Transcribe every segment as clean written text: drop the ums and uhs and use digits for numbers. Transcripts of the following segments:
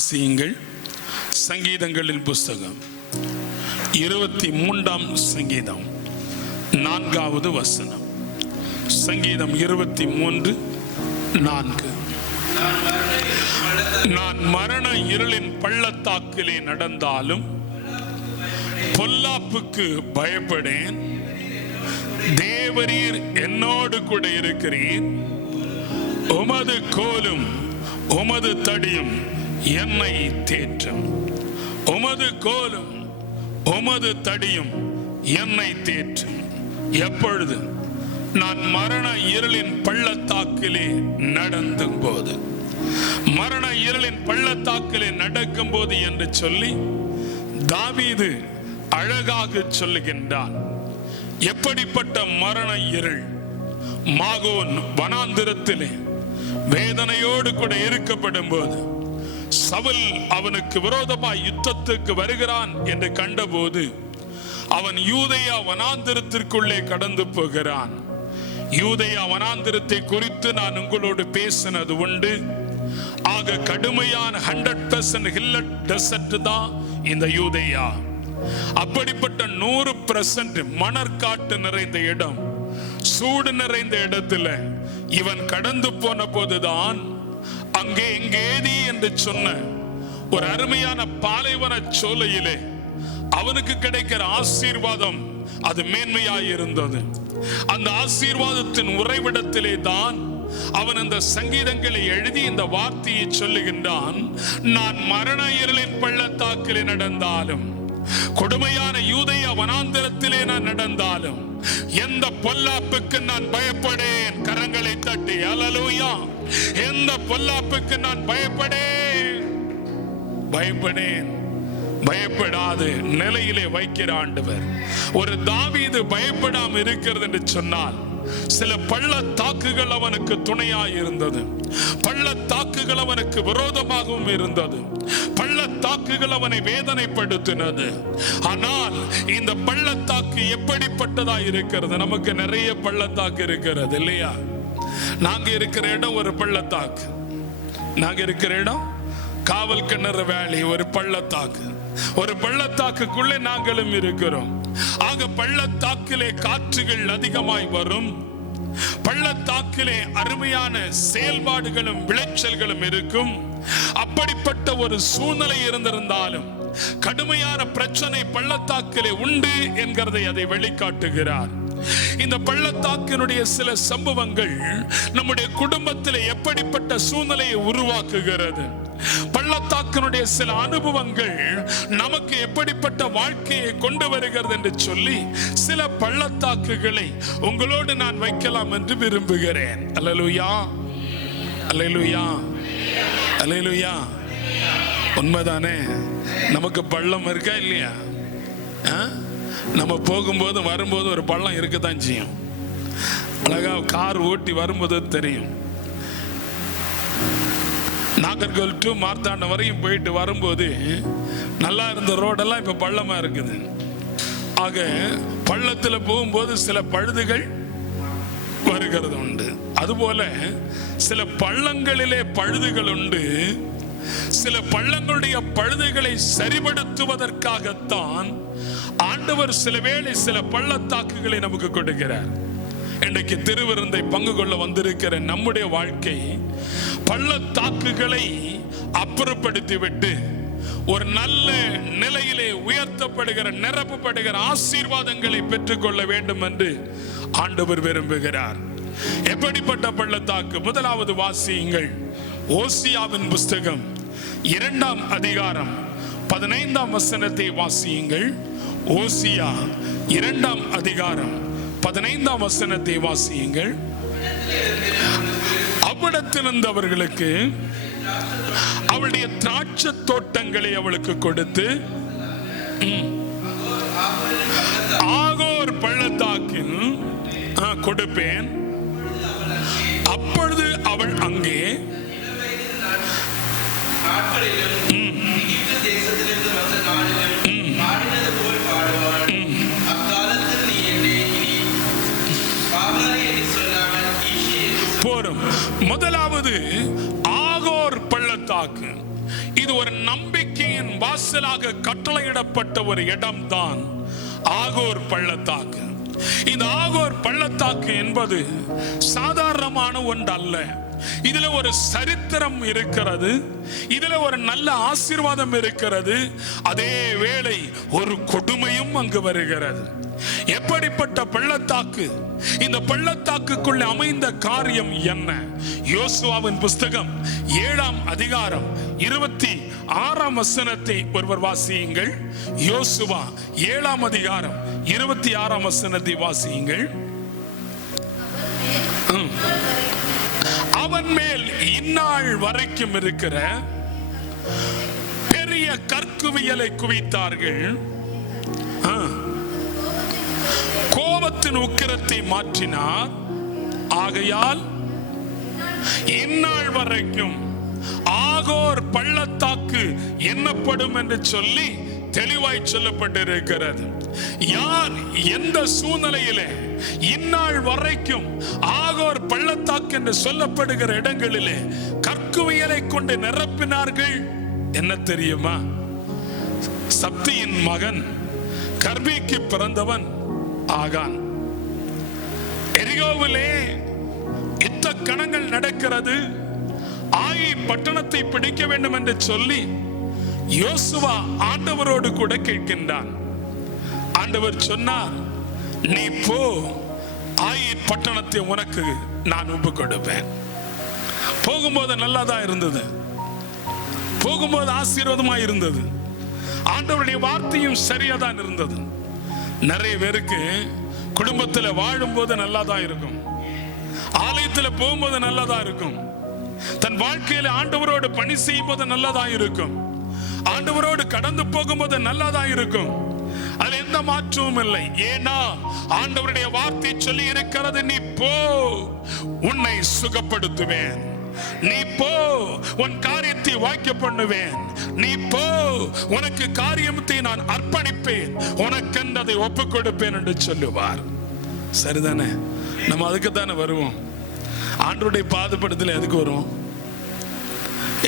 வாசியுங்கள். சங்கீதங்களின் புஸ்தகம் 23ஆம் சங்கீதம் 4வது வசனம். சங்கீதம் 23:4. நான் மரண இருளின் பள்ளத்தாக்கிலே நடந்தாலும் பொல்லாப்புக்கு பயப்படேன். தேவரீர் என்னோடு கூட இருக்கிறீர். உமது கோலும் உமது தடியும் என்னை தேற்றும். உமது கோலும் உமது தடியும் என்னை தேற்றும். எப்பொழுது? நான் மரண இருளின் பள்ளத்தாக்கிலே நடந்தும் போது. மரண இருளின் பள்ளத்தாக்கிலே நடக்கும் போது என்று சொல்லி தாவீது அழகாக சொல்லுகின்றான். எப்படிப்பட்ட மரண இருள்! மாகோன் வனாந்திரத்திலே வேதனையோடு கூட இருக்கப்படும் போது சவுல் அவனுக்கு விரோதமாய் யுத்தத்துக்கு வருகிறான் என்று கண்டபோது அவன் யூதேயா வனாந்திரத்திற்குள்ளே கடந்து போகிறான். யூதேயா வனாந்திரத்தை குறித்து நான் உங்களோடு பேசினது உண்டு. ஆக கடுமையான 100% ஹில் டெசர்ட் தான் இந்த யூதேயா. அப்படிப்பட்ட 100% மணற்காட்டு நிறைந்த இடம், சூடு நிறைந்த இடத்துல இவன் கடந்து போன போதுதான் அங்கே எங்கேதி என்று சொன்ன ஒரு அருமையான பாலைவன சோலையிலே அவனுக்கு கிடைக்கிற ஆசீர்வாதம் அது மேன்மையாய் இருந்தது. அந்த ஆசீர்வாதத்தின் உறைவிடத்திலே தான் அவன் அந்த சங்கீதங்களை எழுதி இந்த வார்த்தையை சொல்லுகின்றான். நான் மரண இருளின் பள்ளத்தாக்கிலே நடந்தாலும், கொடுமையான யூதேயா வனாந்திரத்திலே நான் நடந்தாலும், எந்த பொல்லாப்புக்கு நான் பயப்படேன். கரங்களை தட்டி அல்லேலூயா. எந்த பொல்லாப்புக்கு நான் பயப்படேன். பயப்படாது நிலையிலே வைக்கிற ஆண்டவர். ஒரு தாவீது பயப்படாம இருக்கிறது என்று சொன்னால் சில பள்ளத்தாக்குகள் அவனுக்கு துணையாய் இருந்தது. பள்ளத்தாக்குகள் அவனுக்கு விரோதமாகவும் இருந்தது. பள்ளத்தாக்குகள் அவனை வேதனைப்படுத்தினது. ஆனால் இந்த பள்ளத்தாக்கு எப்படிப்பட்டதா இருக்கிறது? நமக்கு நிறைய பள்ளத்தாக்கு இருக்கிறது இல்லையா? நாங்க இருக்கிற இடம் ஒரு பள்ளத்தாக்கு. நாங்க இருக்கிற இடம் காவல் கிணறு வேலி, ஒரு பள்ளத்தாக்கு. ஒரு பள்ளத்தாக்குக்குள்ளே நாங்களும் இருக்கிறோம். ஆக பள்ளத்தாக்கிலே காற்றுகள் அதிகமாய் வரும். பள்ளத்தாக்கிலே அருமையான செயல்பாடுகளும் விளைச்சல்களும் இருக்கும். அப்படிப்பட்ட ஒரு சூழ்நிலை இருந்திருந்தாலும் கடுமையான பிரச்சனை பள்ளத்தாக்கிலே உண்டு என்கிறதை அதை வெளிக்காட்டுகிறார். இந்த பள்ளத்தாக்கினுடைய சில சம்பவங்கள் நம்முடைய குடும்பத்தில் எப்படிப்பட்ட சூழ்நிலையை உருவாக்குகிறது, பள்ளத்தாக்கினுடைய சில அனுபவங்கள் நமக்கு எப்படிப்பட்ட வாழ்க்கையை கொண்டு வருகிறது என்று சொல்லி சில பள்ளத்தாக்குகளை உங்களோடு நான் வைக்கலாம் என்று விரும்புகிறேன். அல்லேலூயா, அல்லேலூயா, அல்லேலூயா. உண்மைதானே? நமக்கு பள்ளம் இருக்கா இல்லையா? நம்ம போகும்போது வரும்போது ஒரு பள்ளம் இருக்கத்தான் செய்யும். அழகா கார் ஓட்டி வரும்போது தெரியும். நாகர்கோவில் டு மார்த்தாண்டம் வரையும் போயிட்டு வரும்போது நல்லா இருந்த ரோடெல்லாம் இப்ப பள்ளமா இருக்குது. ஆக பள்ளத்தில் போகும்போது சில பழுதுகள் வருகிறது உண்டு. அதுபோல சில பள்ளங்களிலே பழுதுகள் உண்டு. சில பள்ளங்களுடைய பழுதுகளை சரிபடுத்துவதற்காகத்தான் ஆண்டவர் சில வேளை சில பள்ளத்தாக்குகளை நமக்கு கொடுக்கிறார். இன்றைக்கு திருவிருந்தை பங்கு கொள்ள வந்திருக்கிற நம்முடைய வாழ்க்கை பள்ளத்தாக்குகளை அப்புறப்படுத்திவிட்டு ஒரு நல்ல நிலையிலே உயர்த்தப்படுகிற, நிரப்பப்படுகிற ஆசீர்வாதங்களை பெற்றுக்கொள்ள வேண்டும் என்று ஆண்டவர் விரும்புகிறார். எப்படிப்பட்ட பள்ளத்தாக்கு? முதலாவது வாசியுங்கள். ஓசியாவின் புஸ்தகம் 2ஆம் அதிகாரம் 15ஆம் வசனத்தை வாசியுங்கள். ஓசியா 2ஆம் அதிகாரம் 15ஆம் வசனத்தை வாசியுங்கள். அவ்விடத்திலிருந்தவர்களுக்கு அவளுடைய திராட்சை தோட்டங்களை அவளுக்கு கொடுத்து ஆகோர் பள்ளத்தாக்கில் கொடுப்பேன். அப்பொழுது அவள் அங்கே போரும். முதலாவது ஆகோர் பள்ளத்தாக்கு. இது ஒரு வாசலாக கட்டளையிடப்பட்ட ஒரு இடம்தான் ஆகோர் பள்ளத்தாக்கு. இந்த ஆகோர் பள்ளத்தாக்கு என்பது சாதாரணமான ஒன்று அல்ல. இதுல ஒரு சரித்திரம் இருக்கிறது, இதுல ஒரு நல்ல ஆசீர்வாதம் இருக்கிறது, அதே வேளை ஒரு கொடுமையும் அங்கு வருகிறது. எப்படிப்பட்ட பள்ளத்தாக்கு? இந்த பள்ளத்தாக்குக்குள்ள அமைந்த காரியம் என்ன? யோசுவாவின் புஸ்தகம் 7ஆம் அதிகாரம் 26ஆம் வசனத்தை ஒருவர் வாசியுங்கள். யோசுவா 7ஆம் அதிகாரம் 26ஆம் வசனத்தை வாசியுங்கள். அவன் மேல் இந்நாள் வரைக்கும் இருக்கிற பெரிய கற்குவியலை குவித்தார்கள். கோபத்தின் உக்கிரத்தை மாற்றினார். ஆகையால் இந்நாள் வரைக்கும் ஆகோர் பள்ளத்தாக்கு எண்ணப்படும் என்று சொல்லி தெளிவாய் சொல்லப்பட்டிருக்கிறது. யார் எந்த சூழ்நிலையிலே இந்நாள் வரைக்கும் ஆகோர் பள்ளத்தாக்கு என்று சொல்லப்படுகிற இடங்களிலே கற்குவியலை கொண்டு நிரப்பினார்கள் என்ன தெரியுமா? சப்தியின் மகன் கர்பிக்கு பிறந்தவன் ஆகான். எரிகோவிலே யுத்த கணங்கள் நடக்கிறது. ஆயி பட்டணத்தை பிடிக்க வேண்டும் என்று சொல்லி யோசுவா ஆண்டவரோடு கூட கேட்கின்றான். ஆண்டவர் சொன்னார், நீ போ, ஆயி பட்டணத்தை உனக்கு நான் ஒப்பு கொடுப்பேன். போகும்போது நல்லாதான் இருந்தது, போகும்போது ஆசீர்வாதமா இருந்தது, ஆண்டவருடைய வார்த்தையும் சரியாதான் இருந்தது. நிறைய பேருக்கு குடும்பத்தில் வாழும் போது நல்லாதான் இருக்கும், ஆலயத்தில் போகும்போது நல்லாதான் இருக்கும், தன் வாழ்க்கையில ஆண்டவரோடு பணி செய்யும் போது நல்லாதான் இருக்கும், ஆண்டவரோடு கடந்து போகும்போது நல்லாதான் இருக்கும். அது எந்த மாற்றமும் இல்லை. ஏன்னா ஆண்டவருடைய வார்த்தை சொல்லி இருக்கிறது, நீ போ, உன்னை சுகப்படுத்துவேன், நீ போ, உன் காரியத்தை வாய்க்க பண்ணுவேன், நீ போ, உனக்கு காரியத்தை நான் அர்ப்பணிப்பேன், உனக்கு அதை ஒப்பு கொடுப்பேன் என்று சொல்லுவார். சரிதானே? நம்ம அதுக்கு தானே வருவோம். ஆண்டவருடைய பாதுபடுத்தல எதுக்கு வருவோம்?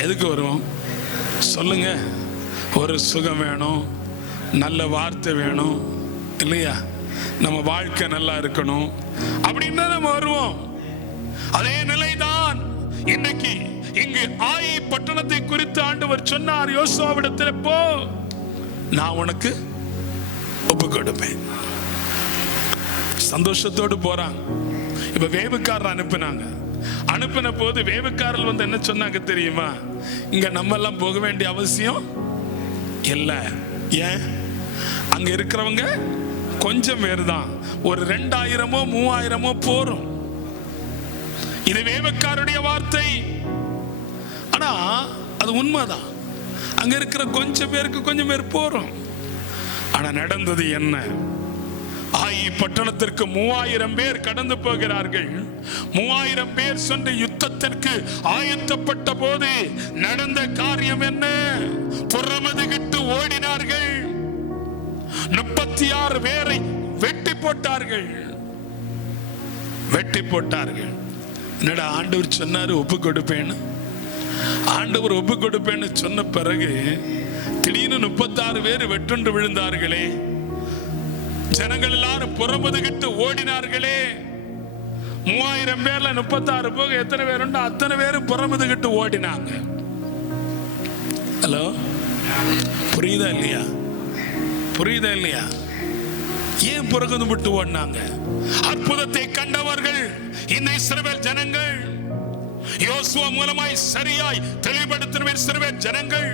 எதுக்கு வருவோம் சொல்லுங்க? ஒரு சுகம் வேணும், நல்ல வார்த்தை வேணும் இல்லையா? நம்ம வாழ்க்கை நல்லா இருக்கணும் அப்படின்னா நம்ம வருவோம். அதே நிலைதான் இன்னைக்கு இங்கு ஆயி பட்டணத்தை குறித்து ஆண்டவர் சொன்னார், யோசுவாவிடத்தில் போ, நான் உனக்கு ஒப்பு கொடுப்பேன். சந்தோஷத்தோடு போறாங்க. இப்ப வேவுக்காரர் அனுப்பினாங்க. அனுப்பின போது வேவுக்காரர் வந்து என்ன சொன்னாங்க தெரியுமா? இங்க நம்ம எல்லாம் போக வேண்டிய அவசியம் இல்ல. ஏன்? அங்க இருக்கிறவங்க கொஞ்சம் பேர் தான், ஒரு 2000மோ 3000மோ போரும். இது வேவுக்காருடைய வார்த்தை. ஆனா அது உண்மைதான். அங்க இருக்கிற கொஞ்சம் பேர் போரும். ஆனா நடந்தது என்ன? ஆயி பட்டணத்திற்கு 3000 பேர் கடந்து போகிறார்கள். 3000 பேர் சென்று யுத்தத்திற்கு ஆயத்தப்பட்ட போது நடந்த காரியம் என்ன? புறமுதுகிட்டு ஓடினார்கள். 36 பேரை வெட்டி போட்டார்கள். என்னடா ஆண்டவர் சொன்னாரு ஒப்பு கொடுப்பேன்னு? ஆண்டவர் ஒப்பு கொடுப்பேன்னு சொன்ன பிறகு திடீர்னு 36 பேர் வெட்டுண்டு விழுந்தார்களே. ஜனங்கள் எல்லாரும் புறமுதுகிட்டு ஓடினார்களே. 3000 பேர்ல 36 போக எத்தனை பேர் உண்டோ அத்தனை பேரும் புறமுதுகிட்டு ஓடினாங்க. ஹலோ, புரியுதா இல்லையா? ஏன் புறமுது விட்டு ஓடினாங்க? அற்புதத்தை கண்டவர்கள் இந்த இஸ்ரவேல் ஜனங்கள். யோசுவா மூலமாய் சரியாய் தெளிவுபடுத்தின இஸ்ரவேல் ஜனங்கள்.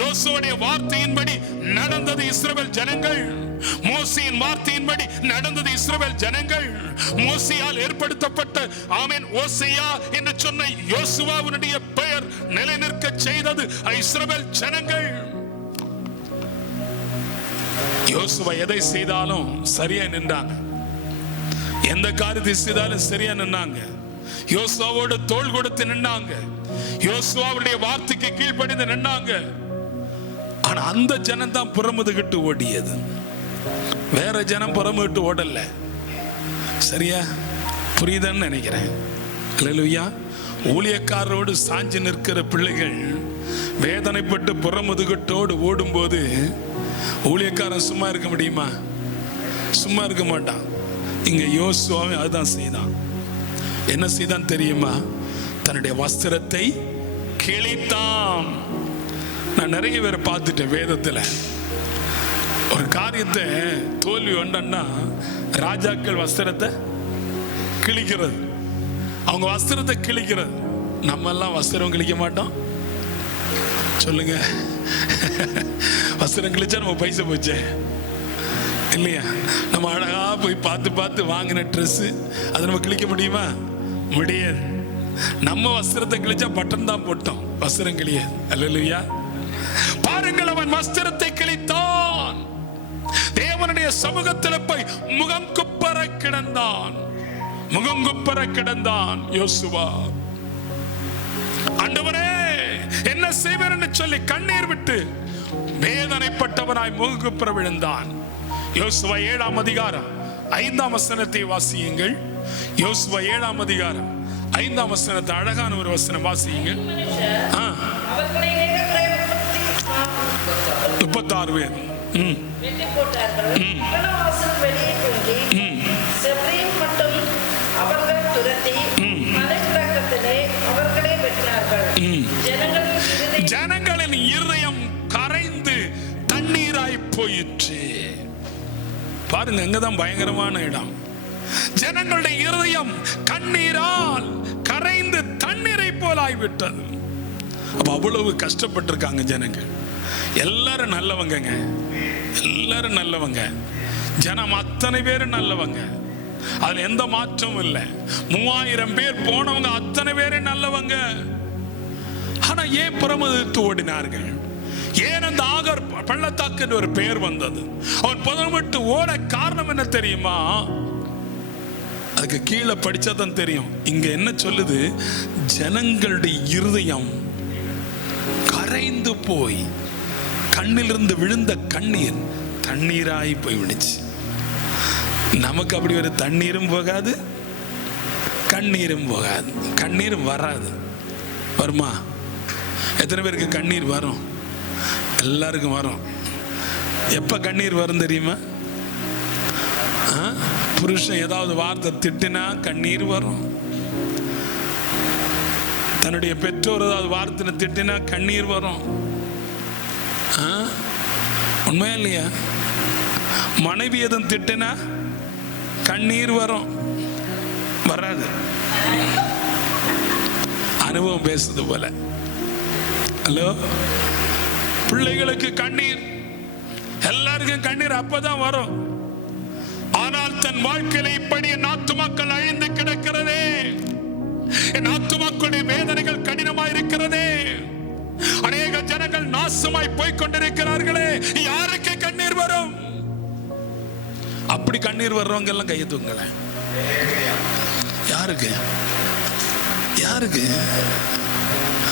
யோசுவாவுடைய வார்த்தையின்படி நடந்தது இஸ்ரவேல் ஜனங்கள். மோசேயின் வார்த்தையின்படி நடந்தது இஸ்ரவேல் ஜனங்கள். மோசேயால் ஏற்படுத்தப்பட்ட ஆமென் ஓசையா என்று சொன்ன யோசுவாவுடைய பெயர் நிலைநிற்க செய்தது இஸ்ரவேல் ஜனங்கள். யோசுவா எதை செய்தாலும் சரியா நின்றாங்க. எந்த காரியத்தை செய்தாலும் சரியா நின்னாங்க. யோசுவாவோடு தோள் கொடுத்து நின்னாங்க. யோசுவாவுடைய வார்த்தைக்கு கீழ்ப்படிந்து நின்னாங்க. ஆனா அந்த ஜனம் தான் புறமுதுகிட்டு ஓடியது. வேற ஜனம் புறமுகிட்டு ஓடல. சரியா? புரியுதுன்னு நினைக்கிறேன். அல்லேலூயா. ஊழியக்காரரோடு சாஞ்சு நிற்கிற பிள்ளைகள் வேதனைப்பட்டு புறமுதுகட்டோடு ஓடும்போது ஊழியக்காரன் சும்மா இருக்க முடியுமா? சும்மா இருக்க மாட்டான். இங்க யோசுவாவே அதுதான் செய்தான். என்ன செய்தான் தெரியுமா? தன்னுடைய வஸ்திரத்தை கிழித்தான். நான் நிறைய பேரை பார்த்துட்டேன் வேதத்துல. ஒரு காரியத்தை தோல்வி உண்டன்னா ராஜாக்கள் வஸ்திரத்தை கிழிக்கிறது, அவங்க வஸ்திரத்தை கிழிக்கிறது. நம்ம எல்லாம் வஸ்திரம் கிழிக்க மாட்டோம், சொல்லுங்க. வஸ்திரம் கிழிச்சா நம்ம பைசா போச்சே இல்லையா? நம்ம அழகா போய் பார்த்து பார்த்து வாங்கின ட்ரெஸ் அதை நம்ம கிழிக்க முடியுமா? முடியாது. நம்ம வஸ்திரத்தை கிழிச்சா பட்டன் தான் போட்டோம், வஸ்திரம் கிழியாது. அல்லேலூயா. பாருங்கள், அவன் வஸ்திரத்தை கிழித்தான். தேவனுடைய சமூகத்தில் போய் முகம் குப்பர கிடந்தான், முகம் குப்பர கிடந்தான் யோசுவா. ஆண்டவரே என்ன செய்வேன் என்று சொல்லி கண்ணீர் விட்டு வேதனைப்பட்டவனாய் முகம் குப்பர விழுந்தான். யோசுவா 7ஆம் அதிகாரம் 5ஆம் வசனத்தை வாசியுங்கள். யோசுவா 7ஆம் அதிகாரம் 5ஆம் வசனத்தை அழகான ஒரு வசனம் வாசியுங்கள். 36 பேர் ஜனங்களின் இருதயம் கரைந்து தண்ணீராய் போயிற்று. பாருங்க, அங்கதான் பயங்கரமான இடம். ஜனங்களுடைய இருதயம் கண்ணீரால் கரைந்து தண்ணீரை போல் ஆகிவிட்டது. அப்ப அவ்வளவு கஷ்டப்பட்டிருக்காங்க ஜனங்கள். எல்லாரும் நல்லவங்க, எல்லாரும் நல்லவங்க, ஜனம் அத்தனை பேரும் நல்லவங்க, அதுல எந்த மாற்றமும் இல்லை. 3000 பேர் போனவங்க அத்தனை பேரும் நல்லவங்க. ஆனா ஏன் புறமுதுத்து ஓடினார்கள்? ஏன் அந்த ஆகர் பள்ளத்தாக்கு என்று ஒரு பெயர் வந்தது? அவன் புறமுட்டு ஓட காரணம் என்ன தெரியுமா? அதுக்கு கீழே படிச்சாதான் தெரியும். இங்க என்ன சொல்லுது? ஜனங்களுடைய இருதயம் கரைந்து போய் கண்ணிலிருந்து விழுந்த கண்ணீர் தண்ணீராய் போய் விடுச்சு. நமக்கு அப்படி ஒரு தண்ணீரும் போகாது, கண்ணீரும் போகாது, கண்ணீரும் வராது. வருமா? எத்தனை பேருக்கு கண்ணீர் வரும்? எல்லாருக்கும் வரும். எப்ப கண்ணீர் வரும் தெரியுமா? புருஷன் ஏதாவது வார்த்தை திட்டினா கண்ணீர் வரும். தன்னுடைய பெற்றோர் ஏதாவது வார்த்தை திட்டினா கண்ணீர் வரும். உண்மையா இல்லையா? மனைவி எதுவும் திட்டினா கண்ணீர் வரும். வராது. அனுபவம் பேசுது போல. ஹலோ, பிள்ளைகளுக்கு கண்ணீர், எல்லாருக்கும் கண்ணீர் அப்பதான் வரும். ஆனால் தன் வாழ்க்கையில இப்படி என் ஆத்துமாக்கள் அழிந்து கிடக்கிறதே, என் ஆத்துமாக்களுடைய வேதனைகள் கடினமாய் இருக்கிறதே, அநேக ஜனங்கள் நாசமாய் போய் கொண்டிருக்கிறார்களே, யாருக்கு கண்ணீர் வரும்? அப்படி கண்ணீர் வர்றவங்க எல்லாம் கையை தூங்கல. யாருக்கு? யாருக்கு?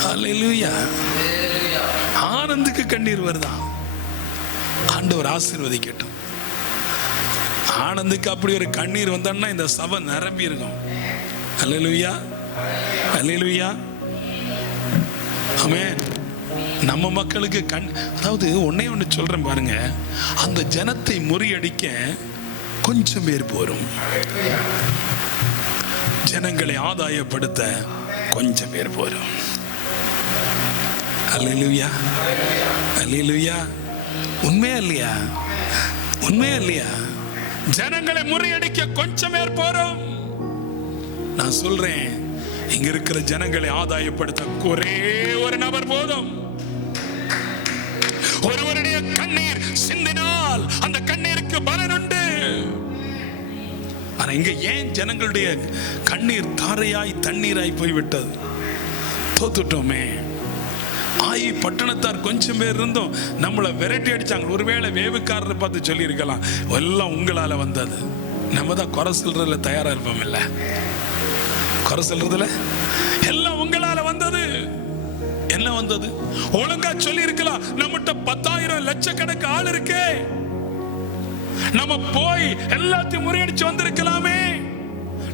ஹல்லேலூயா. ஆனந்துக்கு கண்ணீர் வருதா? ஆண்டவர் ஆசீர்வதிக்கட்டும். ஆனந்துக்கு அப்படி ஒரு கண்ணீர் வந்தா இந்த சபை நிரம்பி இருக்கும். ஹல்லேலூயா, ஹல்லேலூயா, ஆமென். நம்ம மக்களுக்கு அதாவது ஒன்னே ஒன்று சொல்றேன் பாருங்க, அந்த ஜனத்தை முறியடிக்க கொஞ்சம் பேர் போரும், ஜனங்களை ஆதாயப்படுத்த கொஞ்சம் பேர் போரும். அல்லேலூயா, அல்லேலூயா. உண்மையா இல்லையா? உண்மையா இல்லையா? ஜனங்களை முறியடிக்க கொஞ்சம் பேர் போரும். நான் சொல்றேன், இங்க இருக்கிற ஜனங்களை ஆதாயப்படுத்த ஒரே ஒரு நபர் போதும். ஒருவருடைய கண்ணீர் சிந்தினால் அந்த கண்ணீருக்கு பலன் உண்டு. ஆனா இங்க ஏன் ஜனங்களுடைய கண்ணீர் தாரையாய் தண்ணீராய் போய்விட்டது? தோத்துட்டோமே. ஆயி பட்டணத்தார் கொஞ்சம் பேர் இருந்தோம், நம்மளை விரட்டி அடிச்சாங்க. ஒருவேளை வேவுக்காரரை பார்த்து சொல்லி இருக்கலாம், எல்லாம் உங்களால வந்தது. நம்ம தான் குறை சொல்றதுல தயாரா இருப்போம். இல்ல, குறை சொல்றதுல எல்லாம் உங்களால வந்தது. என்ன வந்தது? ஒழுங்கா சொல்லி இருக்கலாம், நம்மகிட்ட 10,000 லட்சக்கணக்கு ஆள் இருக்கே, நம்ம போய் எல்லாத்தையும் முறியடிச்சு வந்திருக்கலாமே.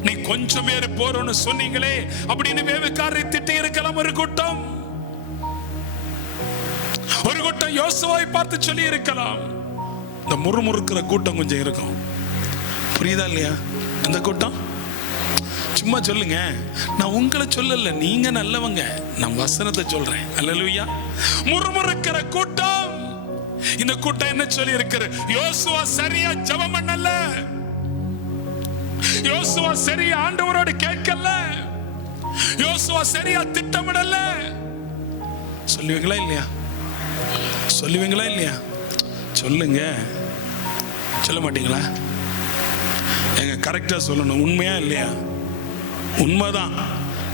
நீ கொஞ்சம் பேர் போறோம்னு சொன்னீங்களே அப்படின்னு வேவுக்காரரை திட்டி இருக்கலாம் ஒரு கூட்டம். ஒரு கூட்டம் யோசுவாவை பார்த்து சொல்லி இருக்கலாம். இந்த முறுமுறுக்கிற கூட்டம் கொஞ்சம் இருக்கும். புரியுதா இல்லையா? அந்த கூட்டம் சும்மா சொல்லுங்க, நான் உங்களை சொல்லல, நீங்க நல்லவங்க, நான் வசனத்தை சொல்றேன். அல்லேலூயா. முறுமுறுக்கிற கூட்டம். இந்த கூட்டம் என்ன சொல்லி இருக்கிற? யோசுவா சரியா ஜெபம் பண்ணல, யோசுவா சரியா ஆண்டவரோடு கேட்கல, யோசுவா சரியா திட்டமிடல. சொல்லுவீங்களா இல்லையா? சொல்லுவீங்களா இல்லையா? சொல்லுங்க. சொல்ல மாட்டீங்களா? எங்க கரெக்டா சொல்லணும். உண்மையா இல்லையா? உண்மைதான்.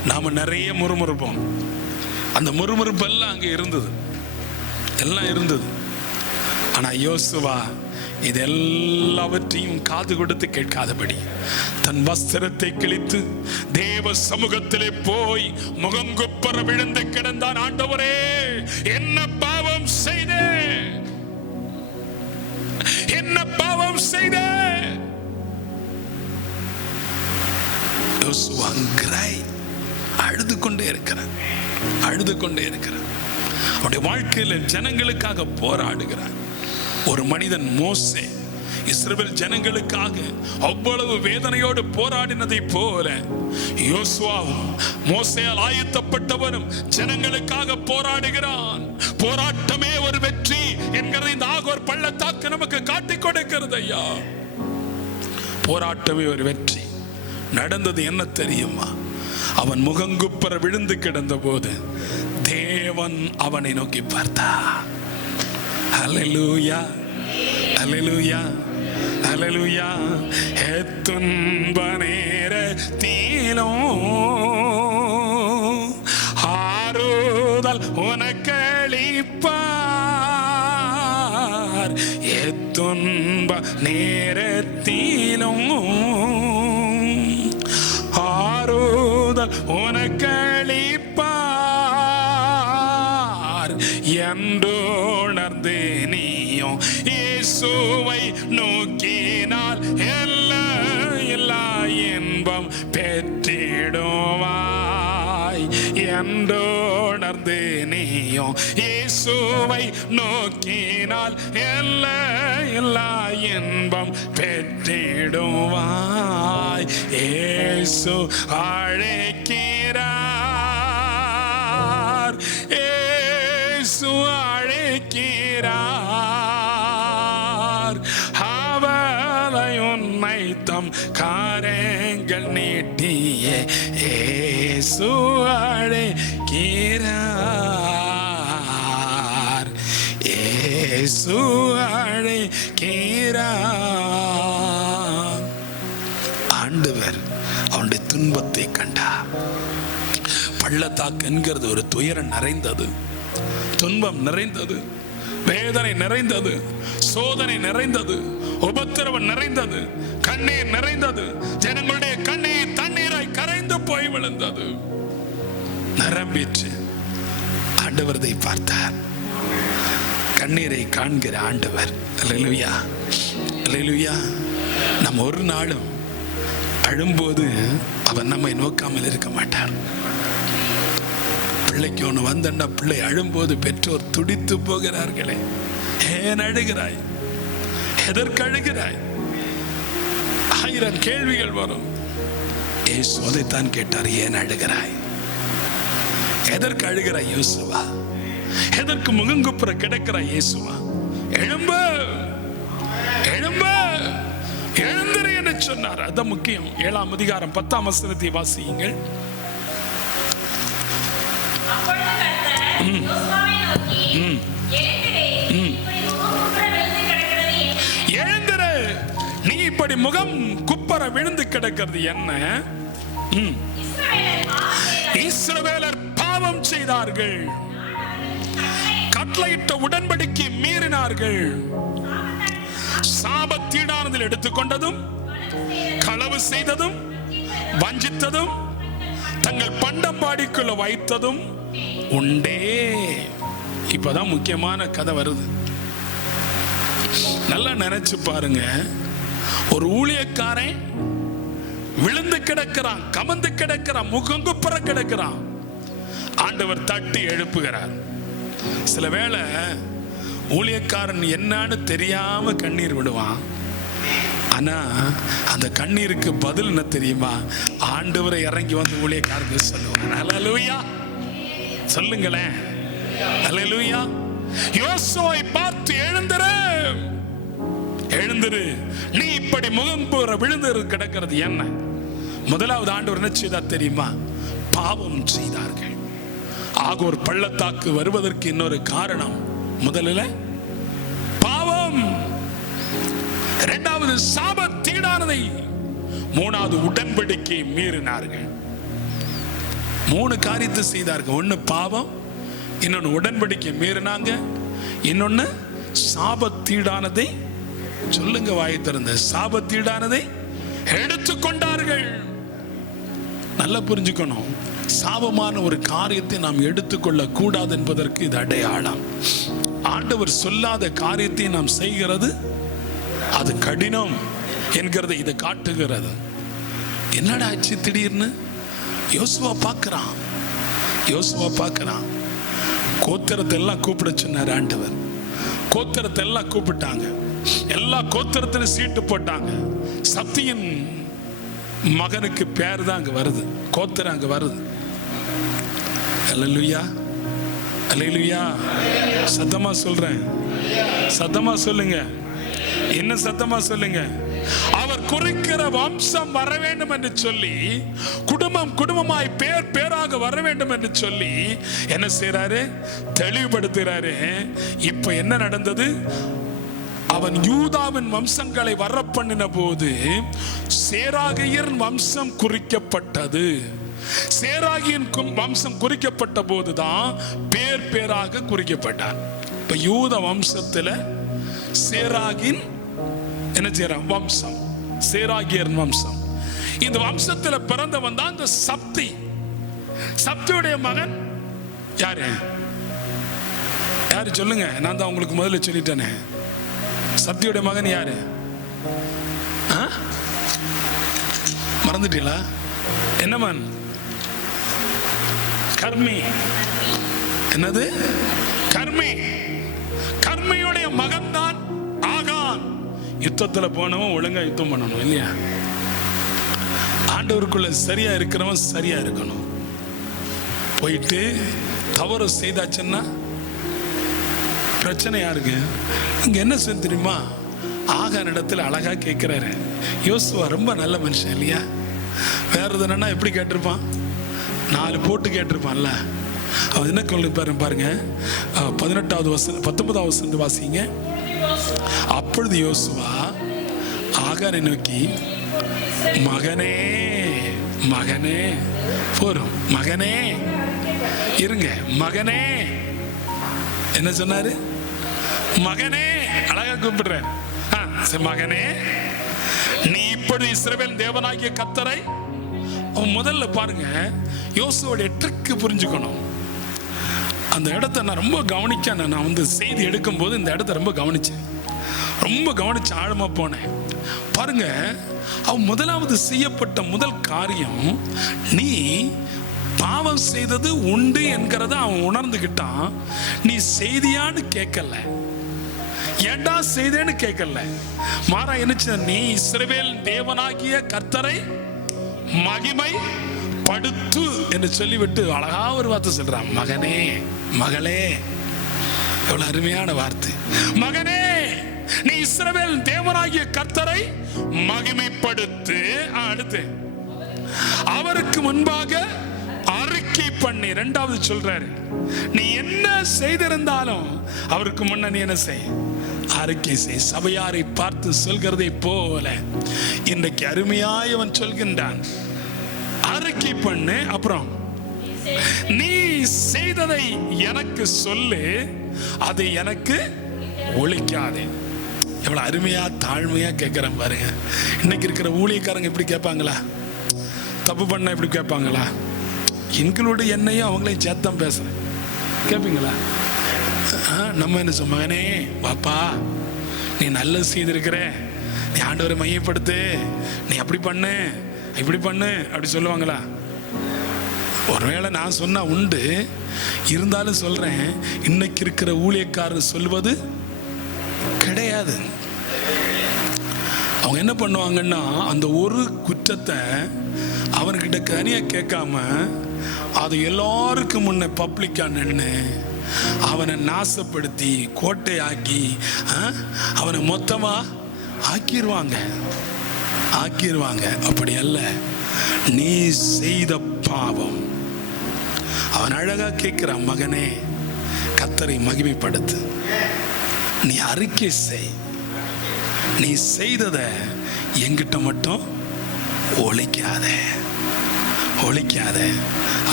நாம நிறைய முறுமுறுப்போம். அந்த முறுமுறுப்பு எல்லாம் அங்க இருந்தது, எல்லாம் இருந்தது. ஆனா யோசுவா இது எல்லாவற்றையும் காது கொடுத்து கேட்காதபடி தன் வஸ்திரத்தை கிழித்து தேவ சமூகத்திலே போய் முகங்குப்புற விழுந்து கிடந்தான். ஆண்டவரே, என்ன பாவம் செய்தேன், என்ன பாவம் செய்தேன். அழுது கொண்டே இருக்கிறார், அழுது கொண்டே இருக்கிறார். அவருடைய வாழ்க்கையில் ஜனங்களுக்காக போராடுகிறார். ஒரு மனிதன் மோசே இஸ்ரவேல் ஜனங்களுக்காக அவ்வளவு வேதனையோடு போராடினதை போல யோசுவாவும் மோசேயால் ஆயத்தப்பட்டவனும் ஜனங்களுக்காக போராடுகிறான். போராட்டமே ஒரு வெற்றி என்கிறது இந்த ஆகோர் பள்ளத்தாக்கு நமக்கு காட்டிக் கொடுக்கிறது. ஐயா, போராட்டமே ஒரு வெற்றி. நடந்தது என்ன தெரியுமா? அவன் முகங்குப்புற விழுந்து கிடந்த போது தேவன் அவனை நோக்கி பார்த்தார். ஹல்லேலூயா, ஹல்லேலூயா, ஹல்லேலூயா. துன்ப நேரத்திலும் ஆறுதல் உனக்களிப்பார். துன்ப நேரத்திலும் ஆறுதல் உனக்களிப்பார் என்றுணர்ந்து நீயும் இயேசுவை நோக்கினால் எல்லா இன்பம் பெற்றிடுவாய். என்றுணர்ந்து நீயும் இயேசுவை நோக்கினால் எல்லா இன்பம் பெற்றிடுவாய். இயேசு அழைக்கிறார், இயேசு அழைக்கிறார். அவளை உன்னை தம் காரங்கள் நீட்டியே இயேசு அழைக்கிறார், இயேசு அழைக்கிறார். ஆண்டவர் அவனுடைய துன்பத்தை கண்டார். பள்ளத்தாக்கு என்கிறது ஒரு துயரம் நிறைந்தது, துன்பம் நிறைந்தது, வேதனை நிறைந்தது, சோதனை நிறைந்தது, உபத்திரவம் நிறைந்தது, கண்ணீர் நிறைந்தது. ஜனங்களுடைய கண்ணீர் தண்ணீராய் கரைந்து போய் விழுந்தது, நிரம்பிற்று. ஆண்டவர் இதை பார்த்தார். கண்ணீரை காண்கிற ஆண்டவர். அல்லேலூயா, அல்லேலூயா. நம்ம ஒரு நாளும் அழும்போது அவர் நம்மை நோக்காமல் இருக்க மாட்டார். பிள்ளைக்கு ஒன்று வந்தா பிள்ளை அழும்போது பெற்றோர் துடித்து போகிறார்களே, ஏன் அழுகிறாய், எதற்கு அழுகிறாய்? 1000 கேள்விகள் வரும். இயேசு அதைத்தான் கேட்டார், ஏன் அழுகிறாய், எதற்கு அழுகிறாய் யோசுவா, எதற்கு முகங்குப்புற கிடக்கிறாய் இயேசுவா? எழும்ப எழும்ப எழுந்திரு என்று சொன்னார். அது முக்கியம். 7ஆம் அதிகாரம் 10ஆம் வசனத்தை வாசியுங்கள். எழுந்திரு, நீ இப்படி முகம் குப்பர விழுந்து கிடக்கிறது என்ன? இஸ்ரவேலர் பாவம் செய்தார்கள், கட்டளையிட்ட உடன்படிக்கை மீறினார்கள், சாபத்தீடானதில் எடுத்துக்கொண்டதும், களவு செய்ததும், வஞ்சித்ததும், தங்கள் பண்டம்பாடிக்குள்ள வைத்ததும் உண்டே. இப்பதான் முக்கியமான கதை வருது. நல்லா நினைச்சு பாருங்க. ஒரு ஊழியக்காரன் விழுந்து கிடக்கிறான், கமந்து கிடக்கிறான், முகங்குப்புற கிடக்கிறான். ஆண்டவர் தட்டி எழுப்புகிறார். சில வேளை ஊழியக்காரன் என்னன்னு தெரியாம கண்ணீர் விடுவான். ஆனா அந்த கண்ணீருக்கு பதில் என்ன தெரியுமா? ஆண்டவரை இறங்கி வந்து ஊழியக்காரங்க சொல்லுவாங்க. அல்லேலூயா சொல்லுங்களேன். அல்லேலூயா. யோசுவாவை பார்த்து எழுந்திரு, எழுந்திரு, நீ இப்படி முகம்புற விழுந்து கிடக்கிறது என்ன? முதலாவது ஆண்டவர் என்ன செய்தார் தெரியுமா? பாவம் செய்தார்கள். ஆகோர் பள்ளத்தாக்கு வருவதற்கு இன்னொரு காரணம், முதலில் பாவம், இரண்டாவது சாபத்தீடானதை, மூணாவது உடன்படிக்கை மீறினார்கள். 3 காரியத்தை செய்தார்கள். ஒன்னு பாவம், இன்னொன்னு உடன்படிக்கை மீறினாங்க, இன்னொன்னு சாபத்தீடானதை, சொல்லுங்க வாயை திறந்து, சாபத்தீடானதை எடுத்துக்கொண்டார்கள். நல்லா புரிஞ்சுக்கணும், சாபமான ஒரு காரியத்தை நாம் எடுத்துக்கொள்ள கூடாது என்பதற்கு இது அடையாளம். ஆண்டவர் சொல்லாத காரியத்தை நாம் செய்கிறது அது கடினம் என்கிறதை இது காட்டுகிறது. என்னடா ஆச்சு திடீர்னு? யோசுவா பார்க்கிறான். கோத்திரத்தை எல்லாம் கூப்பிட சொன்னார் ஆண்டவர். கோத்திரத்தை எல்லாம் கூப்பிட்டாங்க. எல்லா கோத்திரத்திலும் சீட்டு போட்டாங்க. சத்தியின் மகனுக்கு பேர் தான் அங்க வருது, கோத்திரம் அங்க வருது. அல்லேலூயா, அல்லேலூயா. சத்தமா சொல்றேன், சத்தமா சொல்லுங்க. என்ன சத்தமா சொல்லுங்க? அவர் குறிக்கிற வம்சம் வர வேண்டும் என்று சொல்லி, குடும்பம் குடும்பமாய் பேர் பேராக வர வேண்டும் என்று சொல்லி என்ன செய்யறாரு? தெளிவுபடுத்துறாரு. இப்ப என்ன நடந்தது? அவன் யூதாவின் வம்சங்களை வர பண்ணின போது சேராகியர் வம்சம் குறிக்கப்பட்டது. சேராகியின் வம்சம் குறிக்கப்பட்ட போதுதான் பேர் பேராக குறிக்கப்பட்டார். இப்ப யூத வம்சத்துல சேராகின் என்ன செய்யறான்? வம்சம், சேராகியர் வம்சம். இந்த வம்சத்துல பிறந்தவன் தான் இந்த சப்தி. சப்தியுடைய மகன் யாரு? யாரு சொல்லுங்க? நான் தான் உங்களுக்கு முதல்ல சொல்லிட்டேனே. சப்தியுடைய மகன் யாரு? மறந்துட்டீங்களா? என்ன மகன்? கர்மி. என்னது? கர்மி. கர்மியுடைய மகன் தான் ஆகான். யுத்தத்துல போனவன் ஒழுங்கா யுத்தம் பண்ணணும் இல்லையா? ஆண்டவருக்குள்ள சரியா இருக்கிறவன் சரியா இருக்கணும். போயிட்டு தவறு செய்தாச்சுன்னா பிரச்சனை யாருக்கு? இங்க என்ன செய்ய தெரியுமா? ஆகான் இடத்துல அழகா கேட்கிறாரு. யோசுவா ரொம்ப நல்ல மனுஷன் இல்லையா? வேற எதுனா எப்படி கேட்டிருப்பான்? 4 போட்டு கேட்டிருப்பான்ல. அவன் என்ன கொண்டு பாருங்க, 18வது வசனம் 19வது வசனம் வாசிங்க. அப்பொழுது யோசுவா ஆகானை நோக்கி, மகனே, மகனே, போறோம், மகனே இருங்க, மகனே. என்ன சொன்னாரு? மகனே. அழகா கூப்பிடுறேன். மகனே, நீ இப்படி இஸ்ரவேல் தேவனாகிய கர்த்தரை. முதல்ல பாருங்க, யோசுவோட ட்ரிக் புரிஞ்சுக்கணும். அந்த இடத்த நான் ரொம்ப கவனிச்சேன். நான் வந்து செய்தி எடுக்கும் போது இந்த இடத்த ரொம்ப கவனிச்சேன், ரொம்ப கவனிச்சு ஆழமா போனேன். பாருங்க, அவன் முதலாவது செய்யப்பட்ட முதல் காரியம், நீ பாவம் செய்தது உண்டு என்கிறத அவன் உணர்ந்துகிட்டான். நீ செய்தியான்னு கேட்கல, ஏண்டா செய்தேன்னு கேட்கல. மாறா என்ன, நீ இஸ்ரவேல் தேவனாகிய கர்த்தரை மகிமை படுத்து என்று சொல்லிவிட்டு அழகா ஒரு வார்த்தை சொல்றான், மகனே, மகளே. எவ்வளவு அருமையான வார்த்தை. மகனே, நீ இஸ்ரவேல் தேவனாகிய கர்த்தரை மகிமைப்படுத்து. அடுத்து அவருக்கு முன்பாக அறிக்கை பண்ணி. இரண்டாவது சொல்றாரு, நீ என்ன செய்திருந்தாலும் அவருக்கு முன்ன நீ என்ன செய்? அறிக்கை செய். சபையாரை பார்த்து சொல்கிறதை போல இன்றைக்கு அருமையாய் அவன் சொல்கின்றான், அறிக்கை பண்ணு. அப்புறம் நீ செய்ததை எனக்கு சொல்லு, அதை எனக்கு ஒழிக்காதே. எவ்வளவு அருமையா தாழ்மையா கேட்கிறேன் பாருங்க. இன்னைக்கு இருக்கிற ஊழியக்காரங்க இப்படி கேட்பாங்களா? தப்பு பண்ண இப்படி கேட்பாங்களா? எங்களோட என்னையும் அவங்களையும் சேர்த்தான் பேசுறேன், கேட்பீங்களா? நம்ம என்ன சொன்ன, மகனே பாப்பா, நீ நல்லது செய்திருக்கிற, நீ ஆண்டவரை மையப்படுத்து, நீ அப்படி பண்ணு, இப்படி பண்ணு அப்படி சொல்லுவாங்களா? ஒருவேளை நான் சொன்னா உண்டு, இருந்தாலும் சொல்றேன், இன்னைக்கு இருக்கிற ஊழியக்காரர் சொல்வது கிடையாது. அவங்க என்ன பண்ணுவாங்கன்னா, அந்த ஒரு குற்றத்தை அவன்கிட்ட தனியா கேட்காம அது எல்லாருக்கும் முன்ன பப்ளிக்கா நின்று அவனை நாசப்படுத்தி கோட்டையாக்கி அவனை மொத்தமா ஆக்கிடுவாங்க. அப்படி அல்ல, நீ செய்த பாவம். அவன் அழகா கேட்கிறான், மகனே கர்த்தரை மகிமைப்படுத்து, நீ அறிக்கை செய், நீ செய்தத என்கிட்ட மட்டும் ஒழிக்காத.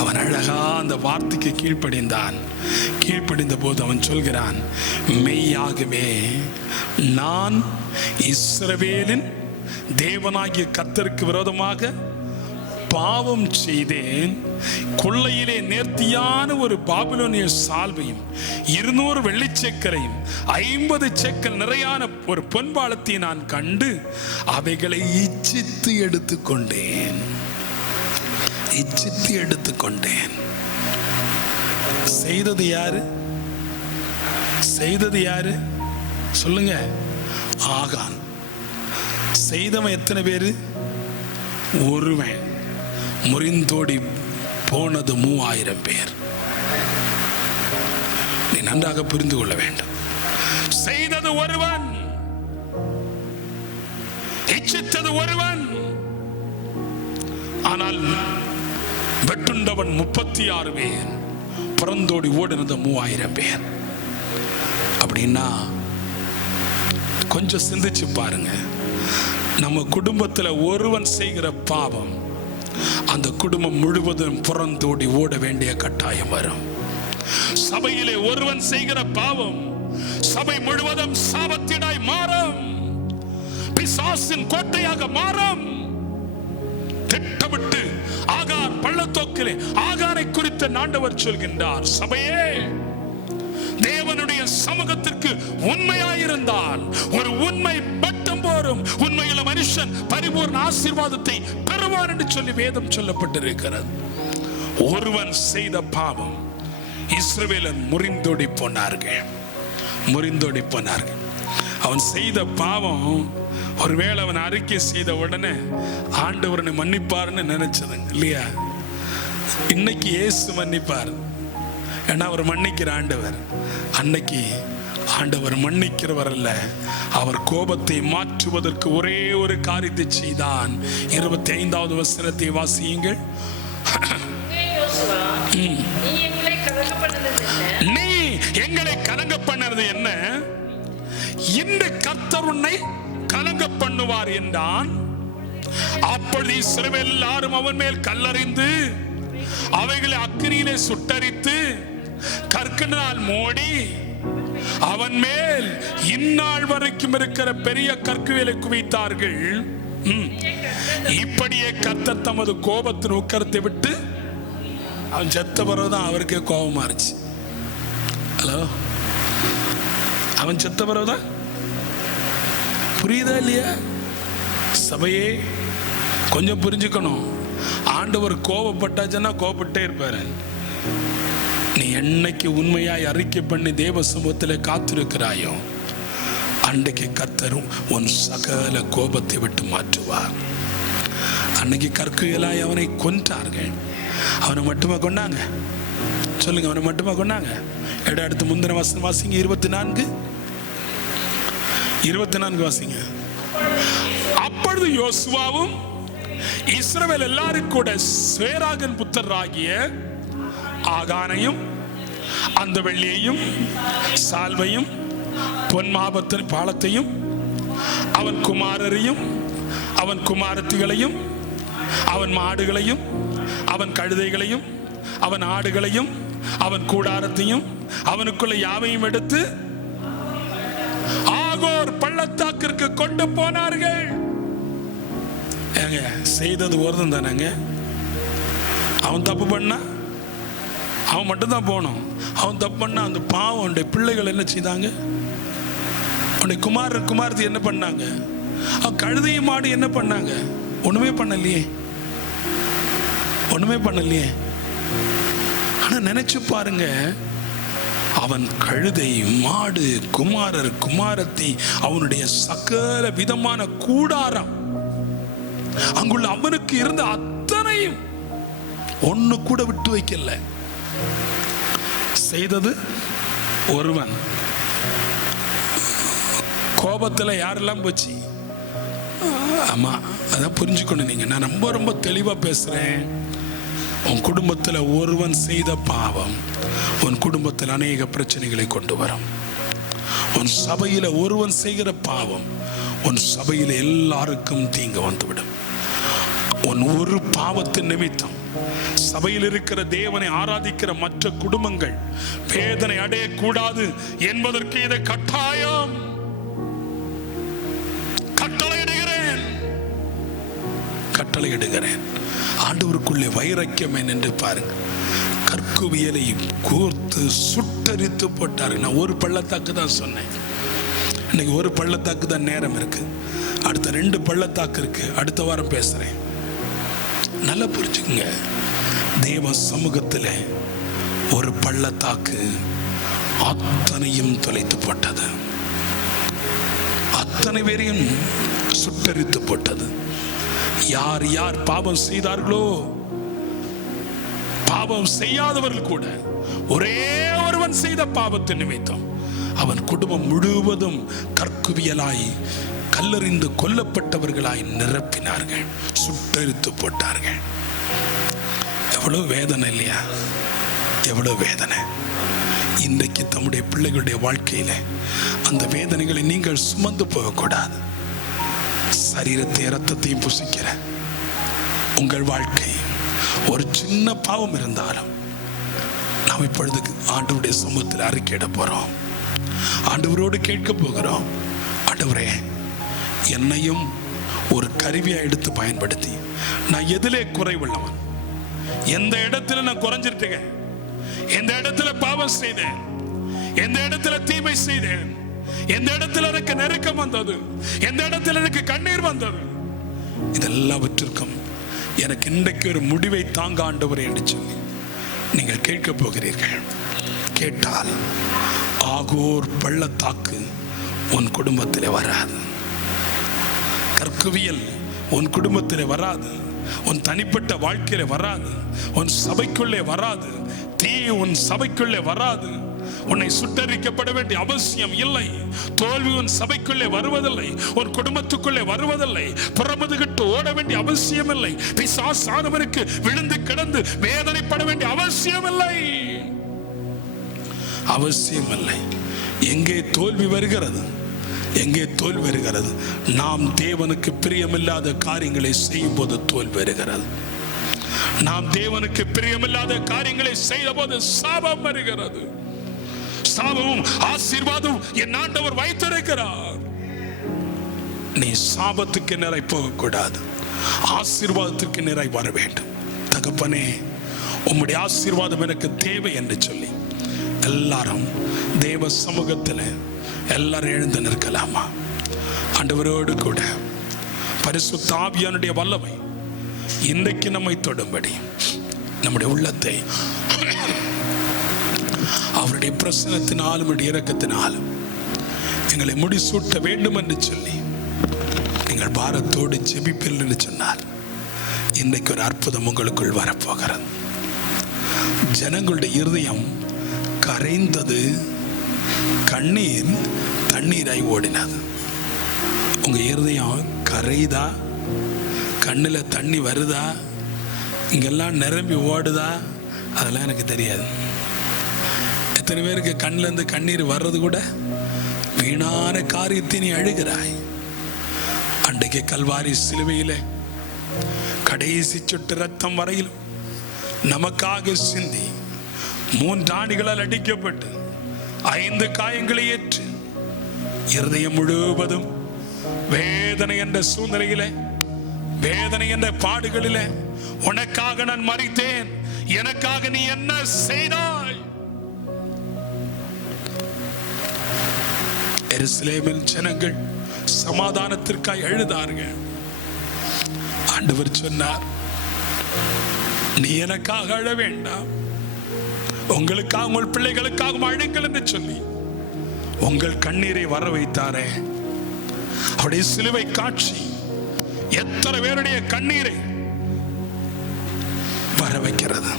அவன் அழகா அந்த வார்த்தைக்கு கீழ்ப்படிந்த போது அவன் சொல்கிறான், மெய்யாகவே நான் இஸ்ரவேலின் தேவனாகிய கர்த்தருக்கு விரோதமாக பாவம் செய்தேன். கொள்ளையிலே நேர்த்தியான ஒரு பாபிலோனிய சால்வையும் 200 வெள்ளிச்சேக்கரையும் 50 சேக்கல் நிறையான ஒரு பொன்பாலத்தை நான் கண்டு அவைகளை இச்சித்து எடுத்துக்கொண்டேன். செய்தது யாரு சொல்லுங்க? ஆகான். செய்தவன் எத்தனை பேரு? ஒருவன். முறிந்தோடி போனது 3000 பேர். நீ நன்றாக புரிந்து கொள்ள வேண்டும். செய்தது ஒருவன், இச்சித்தது ஒருவன், ஆனால் வெட்டுண்டவன் 36 பேர், புறந்தோடி ஓடினது 3000 பேர். அப்படின்னா கொஞ்சம் சிந்திச்சு பாருங்க. நம்ம குடும்பத்துல ஒருவன் செய்கிற பாவம் அந்த குடும்பம் முழுவதும் புறந்தோடி ஓட வேண்டிய கட்டாயம் வரும். சபையிலே ஒருவன் செய்கிற பாவம் சபை முழுவதும் சாபத்தீடாய் மாறும், பிசாசின் கோட்டையாக மாறும். திட்டமிட்டு ஆகார் பள்ளத்தோக்கிலே ஆகாரை குறித்த ஆண்டவர் சொல்கின்றார், சபையே தேவனுடைய சமூகத்திற்கு உண்மையாயிருந்தால் ஒரு உண்மை பட்டம் போரும், உண்மையுள்ள மனுஷன் பரிபூர்ண ஆசீர்வாதத்தை பெறுவார் என்று சொல்லி வேதம் சொல்லப்பட்டிருக்கிறது. ஒருவன் செய்த பாவம் இஸ்ரவேலர் முறிந்தோடி போனார்கள். அவன் செய்த பாவம், ஒருவேளை அவன் அறிக்கை செய்த உடனே ஆண்டவரனை மன்னிப்பார்னு நினைச்சதுங்க இல்லையா? இன்னைக்கு இயேசு மன்னிப்பார், ஏன்னா அவர் மன்னிக்கிற ஆண்டவர். அன்னைக்கு ஆண்டவர் மன்னிக்கிறவர் அல்ல, அவர் கோபத்தை மாற்றுவதற்கு ஒரே ஒரு காரியத்தை செய்தான். 25வது வசனத்தை வாசியுங்கள். நீ எங்களை கலங்க பண்ணது என்ன? இன்று கர்த்தர் உன்னை கலங்க பண்ணுவார் என்றான். அப்பொழுது இஸ்ரவேல் எல்லாரும் அவன் மேல் கல்லறிந்து அவைகளை அக்கினியிலே சுட்டரித்து கற்களால் மூடி அவன் மேல் இந்நாள் வரைக்கும் இருக்கிற பெரிய கற்குகளை குவித்தார்கள். இப்படியே கர்த்தர் தமது கோபத்தின் உக்கரத்தை விட்டு அவன் செத்த பிறகுதான் அவருக்கே கோபமா இருந்துச்சு. ஹலோ, அவன் செத்த பிறகுதான். புரியுதா இல்லையா? சபையே கொஞ்சம் புரிஞ்சுக்கணும். ஆண்டவர் கோபப்பட்டாச்சுன்னா கோபப்பட்டே இருப்பாரு. நீ என்னைக்கு உண்மையாய் அறிக்கை பண்ணி தேவ சமூகத்தில் காத்திருக்கிறாயோ அன்றைக்கு கர்த்தரும் உன் சகல கோபத்தை விட்டு மாற்றுவார். அன்னைக்கு கற்குகளாய் அவனை கொன்றார்கள். அவனை மட்டுமா கொண்டாங்க? சொல்லுங்க, அவனை மட்டுமா கொண்டாங்க? அடுத்து முந்தின வசனம் வாசிங்க. 24 வாசிங்க. அப்பொழுது யோசுவாவும் இஸ்ரவேல் எல்லாரும் கூட சேராகின் புத்திரராகிய ஆகானையும் அந்த வெள்ளியையும் சால்வையும் பொன்மாபத்தின் பாலத்தையும் அவன் குமாரரையும் அவன் குமாரத்திகளையும் அவன் மாடுகளையும் அவன் கழுதைகளையும் அவன் ஆடுகளையும் அவன் கூடாரத்தையும் அவனுக்குள்ள யாவையும் எடுத்து ஆகோர் பள்ளத்தாக்கிற்கு கொண்டு போனார்கள். செய்தது ஒருத்தன் தானங்க. அவன் தப்பு பண்ணா அவன் மட்டும்தான் போனோம். அவன் தப்பு பண்ணா அந்த பாவம் அவனுடைய பிள்ளைகள் என்ன செய்தாங்க? அவனுடைய குமாரத்தி என்ன பண்ணாங்க? அவன் கழுதையும் மாடு என்ன பண்ணாங்க? ஒண்ணுமே பண்ணலையே. ஒண்ணுமே பண்ணலையே. ஆனா நினைச்சு பாருங்க, அவன் கழுதை, மாடு, குமாரர், குமாரத்தி, அவனுடைய சகல விதமான கூடாரம், அங்குள்ள அவனுக்கு இருந்த அத்தனையும் ஒண்ணு கூட விட்டு வைக்கல. செய்தது ஒருவன். கோபத்துல யாரெல்லாம் போச்சு? ஆமா, அதான் புரிஞ்சுக்கணும். நீங்க, நான் ரொம்ப ரொம்ப தெளிவா பேசுறேன். உன் குடும்பத்துல ஒருவன் செய்த பாவம் உன் குடும்பத்தில் அநேக பிரச்சனைகளை கொண்டு வரும். உன் சபையில ஒருவன் செய்கிற பாவம் உன் சபையில எல்லாருக்கும் தீங்கு வந்துவிடும். உன் ஒரு பாவத்தின் நிமித்தம் சபையில் இருக்கிற தேவனை ஆராதிக்கிற மற்ற குடும்பங்கள் வேதனை அடையக்கூடாது என்பதற்கு இதை கட்டாயம் கட்டளையிடுகிறேன். ஆண்டவருக்குள்ளே வைராக்கியம் என்று பாருங்க. கற்குவியலை கோர்த்து சுட்டரித்து போட்டாரு. நான் ஒரு பள்ளத்தாக்கு தான் சொன்னேன். இன்னைக்கு ஒரு பள்ளத்தாக்கு தான் நேரம் இருக்கு. அடுத்த 2 பள்ளத்தாக்கு இருக்கு. அடுத்த வாரம் பேசுறேன். நல்லா புரிஞ்சுக்குங்க. தேவ சமூகத்தில் ஒரு பள்ளத்தாக்கு அத்தனையும் தொலைத்து போட்டது. அத்தனை பேரையும் சுட்டரித்து போட்டது. யார் யார் பாவம் செய்தார்களோ, பாவம் செய்யாதவர்கள் கூட ஒரே ஒருவன் செய்த பாவத்தின் நிமித்தம் அவன் குடும்பம் முழுவதும் கற்குவியலாய் கல்லறிந்து கொல்லப்பட்டவர்களாய் நிரப்பினார்கள், சுட்டரித்து போட்டார்கள். எவ்வளவு வேதனை இல்லையா? எவ்வளவு வேதனை. இன்றைக்கு தம்முடைய பிள்ளைகளுடைய வாழ்க்கையில அந்த வேதனைகளை நீங்கள் சுமந்து போகக்கூடாது. சரீரத்தை இரத்தத்தையும் புசிக்கிற உங்கள் வாழ்க்கை ஒரு சின்ன பாவம் இருந்தாலும் நாம் இப்பொழுது ஆண்டவருடைய சமூகத்தில் அறிக்கையிட போறோம். ஆண்டவரோடு கேட்க போகிறோம். ஆண்டவரே, என்னையும் ஒரு கருவியா எடுத்து பயன்படுத்தி நான் எதிலே குறைவுள்ளவன், எந்த இடத்துல நான் குறைஞ்சிருக்கேன், எந்த இடத்துல பாவம் செய்தேன், எந்த இடத்துல தீமை செய்தேன், எந்த இடத்துல எனக்கு நெருக்கம் வந்தது, எந்த இடத்துல எனக்கு கண்ணீர் வந்தது, இதெல்லாவற்றிற்கும் எனக்கு இன்றைக்கு ஒரு முடிவை தாங்க ஆண்டவரே என்று சொல்லி நீங்கள் கேட்க போகிறீர்கள். கேட்டால் ஆகோர் பள்ளத்தாக்கு உன் குடும்பத்திலே வராது. கற்குவியல் உன் குடும்பத்திலே வராது. உன் தனிப்பட்ட வாழ்க்கையில வராது. உன் சபைக்குள்ளே வராது. தீ உன் சபைக்குள்ளே வராது. உன்னை சுட்டரிக்கப்பட வேண்டிய அவசியம் இல்லை. தோல்வி உன் சபைக்குள்ளே வருவதில்லை, உன் குடும்பத்துக்குள்ளே வருவதில்லை. புறமுதுகிட்டு ஓட வேண்டிய அவசியம் இல்லை. பிசாசானவருக்கு விழுந்து கிடந்து வேதனைப்பட வேண்டிய அவசியம் இல்லை. அவசியம் இல்லை. எங்கே தோல்வி வருகிறது? எங்கே தோல்வி வருகிறது? நாம் தேவனுக்கு பிரியமில்லாத காரியங்களை செய்யும் போது தோல்வி வருகிறது. நாம் தேவனுக்கு பிரியமில்லாத காரியங்களை செய்த போது சாபம் வருகிறது. சாபமும் ஆசீர்வாதம் என் ஆண்டவர் வைத்திருக்கிறார். நீ சாபத்துக்கு நேராய் போகக்கூடாது, ஆசீர்வாதத்திற்கு நேராய் வர வேண்டும். தகப்பனே, உம்முடைய ஆசீர்வாதம் எனக்கு தேவை என்று சொல்லி எல்லாரும் தேவ சமூகத்தில் எல்லாரும் எழுந்து நிற்கலாமா? ஆண்டவரோடு கூட பரிசுத்த ஆவியானுடைய வல்லமை இன்றைக்கு நம்மை தொடும்படி நம்முடைய உள்ளத்தை அவருடைய பிரசன்னத்தினாலும் இரக்கத்தினாலும் எங்களை முடிசூட்ட வேண்டும் என்று சொல்லி நீங்கள் பாரத்தோடு ஜெபிப்பீர்கள் என்று சொன்னால் இன்றைக்கு ஒரு அற்புதம் உங்களுக்குள் வரப்போகிறது. ஜனங்களுடைய இருதயம் கரைந்தது, கண்ணீர் தண்ணீராய் ஓடினது. உங்க இருதயம் கரைதா? கண்ணில் தண்ணி வருதா? இங்கெல்லாம் நிரம்பி ஓடுதா? அதெல்லாம் எனக்கு தெரியாது. எத்தனை பேருக்கு கண்ணிலேருந்து கண்ணீர் வர்றது கூட வீணான காரியத்தை நீ அழுகிறாய். அன்றைக்கு கல்வாரி சிலுவையிலே கடைசி சொட்டு ரத்தம் வரையில் நமக்காக சிந்தி 3 ஆணிகளால் அடிக்கப்பட்டு 5 காயங்களை ஏற்று இருதயம் முழுவதும் வேதனை என்ற சூழ்நிலையிலே, வேதனை என்ற பாடுகளிலே, உனக்காக நான் மரித்தேன், எனக்காக நீ என்ன செய்தாய்? எருசலேமின் ஜனங்கள் சமாதானத்திற்காய் எழுதார்கள். ஆண்டவர் சொன்னார், நீ எனக்காக அழ வேண்டாம், உங்களுக்காக உங்கள் பிள்ளைகளுக்காக அழுங்கள் என்று சொல்லி உங்கள் கண்ணீரை வர வைத்தாரே. அவருடைய சிலுவை காட்சி எத்தனை பேருடைய கண்ணீரை வர வைக்கிறது.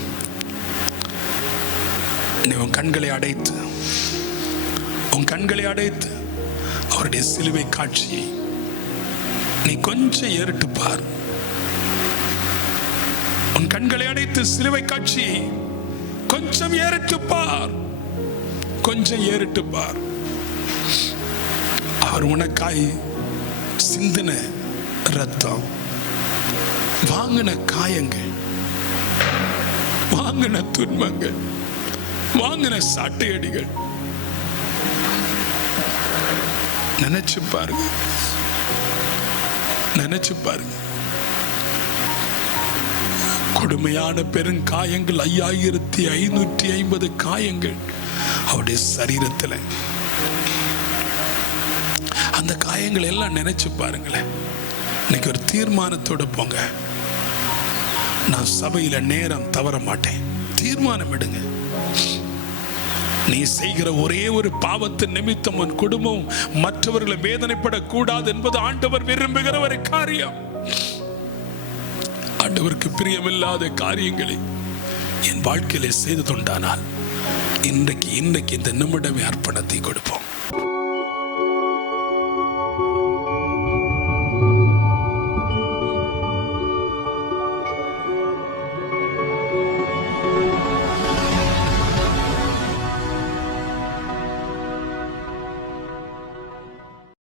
நீ உன் கண்களை அடைத்து அவருடைய சிலுவை காட்சியை நீ கொஞ்சம் ஏறிட்டு பார். உன் கண்களை அடைத்து சிலுவை காட்சியை கொஞ்சம் ஏறிட்டு பார். அவர் உனக்காய் சிந்தின ரத்தம், வாங்கின காயங்கள், வாங்கின துன்பங்கள், வாங்கின சாட்டையடிகள் நினைச்சு பாருங்க. கொடுமையான பெருங்காயங்கள், 5550 காயங்கள் அவருடைய சரீரத்தில். அந்த காயங்கள் எல்லாம் நினைச்சு பாருங்களேன். இன்னைக்கு ஒரு தீர்மானத்தோட போங்க, நான் சபையில நேரம் தவற மாட்டேன். தீர்மானம் எடுங்க. நீ செய்கிற ஒரே ஒரு பாவத்தின் நிமித்தம் உன் குடும்பம் மற்றவர்களை வேதனைப்படக்கூடாது என்பது ஆண்டவர் விரும்புகிற ஒரு காரியம். ஆண்டவருக்கு பிரியமில்லாத காரியங்களை என் வாழ்க்கையில செய்து தொண்டானால் இன்றைக்கு இந்த நிமிடமே அர்ப்பணத்தை கொடுப்போம்.